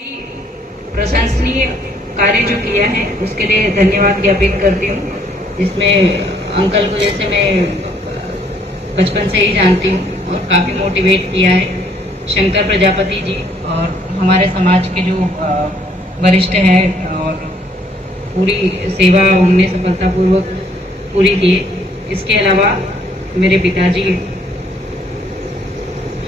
प्रशंसनीय कार्य जो किया है उसके लिए धन्यवाद ज्ञापित करती हूँ। इसमें अंकल को जैसे मैं बचपन से ही जानती हूँ और काफ़ी मोटिवेट किया है शंकर प्रजापति जी और हमारे समाज के जो वरिष्ठ हैं और पूरी सेवा उनने सफलतापूर्वक पूरी की। इसके अलावा मेरे पिताजी,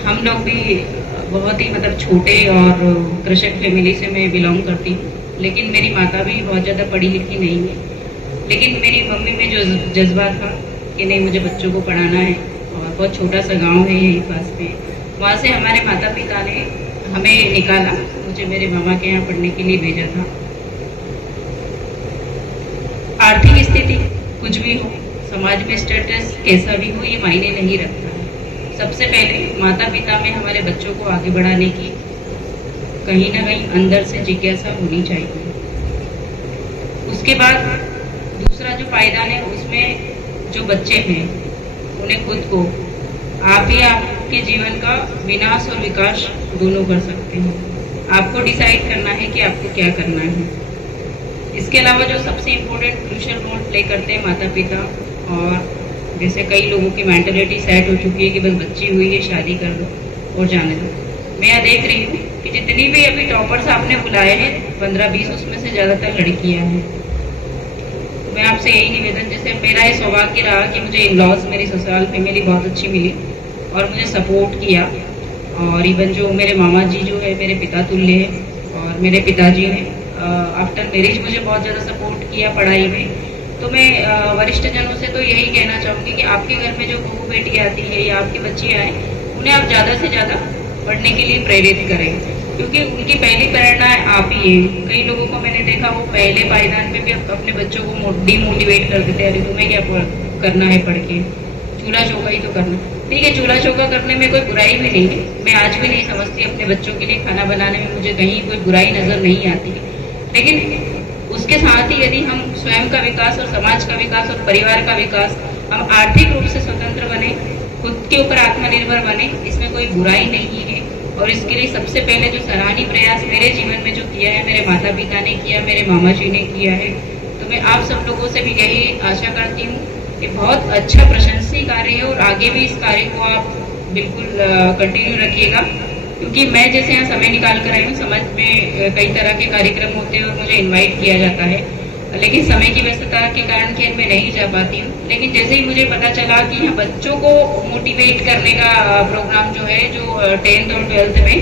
हम लोग भी बहुत ही छोटे और कृषक फैमिली से मैं बिलोंग करती हूँ, लेकिन मेरी माता भी बहुत ज़्यादा पढ़ी लिखी नहीं है। लेकिन मेरी मम्मी में जो जज्बा था कि नहीं मुझे बच्चों को पढ़ाना है, और बहुत छोटा सा गांव है यहीं पास में, वहाँ से हमारे माता पिता ने हमें निकाला, मुझे मेरे मामा के यहाँ पढ़ने के लिए भेजा था। आर्थिक स्थिति कुछ भी हो, समाज में स्टेटस कैसा भी हो, ये मायने नहीं रखता है। सबसे पहले माता पिता में हमारे बच्चों को आगे बढ़ाने की कहीं ना कहीं अंदर से जिज्ञासा होनी चाहिए। उसके बाद दूसरा जो पायदान है उसमें जो बच्चे हैं उन्हें खुद को आप ही आपके जीवन का विनाश और विकास दोनों कर सकते हैं। आपको डिसाइड करना है कि आपको क्या करना है। इसके अलावा जो सबसे इम्पोर्टेंट क्रूशियल रोल प्ले करते हैं माता पिता, और जैसे कई लोगों की मेंटालिटी सेट हो चुकी है कि बस बच्ची हुई है शादी कर दो और जाने दो। मैं यह देख रही हूँ कि जितनी भी अभी टॉपर्स आपने बुलाए हैं 15-20 उसमें से ज़्यादातर लड़कियाँ हैं। मैं आपसे यही निवेदन, जैसे मेरा ये सौभाग्य रहा कि मुझे इन लॉज मेरी ससुराल फैमिली बहुत अच्छी मिली और मुझे सपोर्ट किया, और इवन जो मेरे मामा जी जो है मेरे पिता तुल्य है, और मेरे पिताजी ने आफ्टर मैरिज मुझे बहुत ज़्यादा सपोर्ट किया पढ़ाई में। तो मैं वरिष्ठ जनों से तो यही कहना चाहूँगी कि आपके घर में जो बहू बेटी आती है या आपकी बच्चियाँ हैं उन्हें आप ज़्यादा से ज़्यादा पढ़ने के लिए प्रेरित करें, क्योंकि उनकी पहली प्रेरणा आप ही है। कई लोगों को मैंने देखा वो पहले पायदान में भी अपने बच्चों को डिमोटिवेट कर देते हैं, अरे तुम्हें क्या करना है पढ़ के, चूल्हा चौका ही तो करना। ठीक है, चूल्हा चौका करने में कोई बुराई भी नहीं है, मैं आज भी नहीं समझती अपने बच्चों के लिए खाना बनाने में मुझे कहीं कोई बुराई नजर नहीं आती। लेकिन उसके साथ ही यदि हम स्वयं का विकास और समाज का विकास और परिवार का विकास, हम आर्थिक रूप से स्वतंत्र बने, खुद के ऊपर आत्मनिर्भर बने, इसमें कोई बुराई नहीं है। और इसके लिए सबसे पहले जो सराहनीय प्रयास मेरे जीवन में जो किया है मेरे माता पिता ने किया, मेरे मामा जी ने किया है, तो मैं आप सब लोगों से भी यही आशा करती हूँ कि बहुत अच्छा प्रशंसनीय कार्य है और आगे भी इस कार्य को आप बिल्कुल कंटिन्यू रखिएगा, क्योंकि मैं जैसे यहाँ समय निकाल कर आई हूँ, समाज में कई तरह के कार्यक्रम होते हैं और मुझे इनवाइट किया जाता है, लेकिन समय की व्यस्तता के कारण कि मैं नहीं जा पाती हूँ। लेकिन जैसे ही मुझे पता चला कि यहाँ बच्चों को मोटिवेट करने का प्रोग्राम जो है, जो 10th और 12th में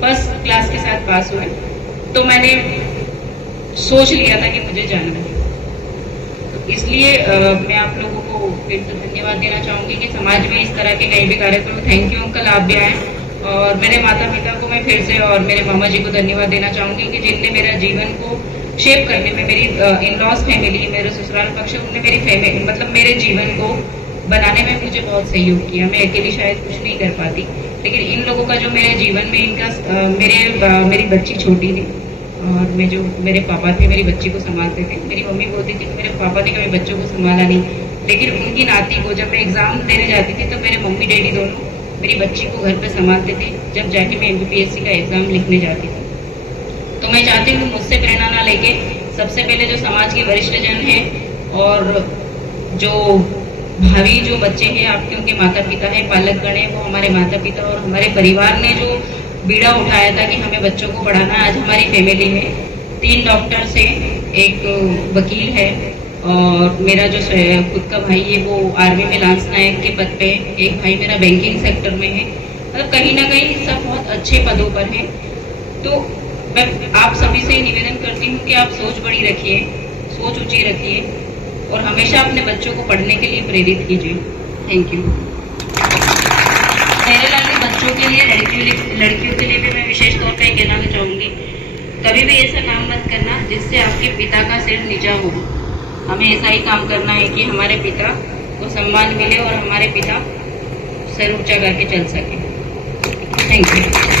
फर्स्ट क्लास के साथ पास हुए, तो मैंने सोच लिया था कि मुझे जाना है। तो इसलिए मैं आप लोगों को फिर से धन्यवाद देना चाहूँगी कि समाज में इस तरह के कई भी कार्यक्रम। थैंक यू अंकल, आप भी आए। और मेरे माता पिता को मैं फिर से और मेरे मामा जी को धन्यवाद देना चाहूँगी कि जिनने मेरा जीवन को शेप करने में, मेरी इन लॉज फैमिली, मेरे ससुराल पक्ष, उन्होंने मेरी फैमिली मेरे जीवन को बनाने में मुझे बहुत सहयोग किया। मैं अकेली शायद कुछ नहीं कर पाती, लेकिन इन लोगों का जो मेरे जीवन में इनका मेरी बच्ची छोटी थी और मैं जो मेरे पापा थे मेरी बच्ची को संभालते थे। मेरी मम्मी बोलती थी कि मेरे पापा ने कभी बच्चों को संभाला नहीं, लेकिन उनकी नाती को जब मैं एग्जाम देने जाती थी तो मेरे मम्मी डैडी दोनों मेरी बच्ची को घर पे संभालते थे, जब जाके मैं MPPSC का एग्जाम लिखने जाती थी। तो मैं चाहती हूँ मुझसे प्रेरणा ना लेके सबसे पहले जो समाज के वरिष्ठ जन हैं और जो भावी जो बच्चे हैं आपके, उनके माता पिता हैं, पालकगण हैं, वो हमारे माता पिता और हमारे परिवार ने जो बीड़ा उठाया था कि हमें बच्चों को पढ़ाना। आज हमारी फैमिली में 3 डॉक्टर्स हैं, एक वकील है, और मेरा जो खुद का भाई है वो आर्मी में लांस नायक के पद पे, एक भाई मेरा बैंकिंग सेक्टर में है। मतलब कहीं ना कहीं सब बहुत अच्छे पदों पर हैं। तो मैं आप सभी से निवेदन करती हूँ कि आप सोच बड़ी रखिए, सोच ऊंची रखिए और हमेशा अपने बच्चों को पढ़ने के लिए प्रेरित कीजिए। Thank you. मेरे लाने बच्चों के लिए, लड़कियों के लिए भी मैं विशेष तौर पर कहना चाहूँगी, कभी भी ऐसा काम मत करना जिससे आपके पिता का सिर नीचा हो। हमें ऐसा ही काम करना है कि हमारे पिता को सम्मान मिले और हमारे पिता सिर ऊंचा करके चल सके। Thank you.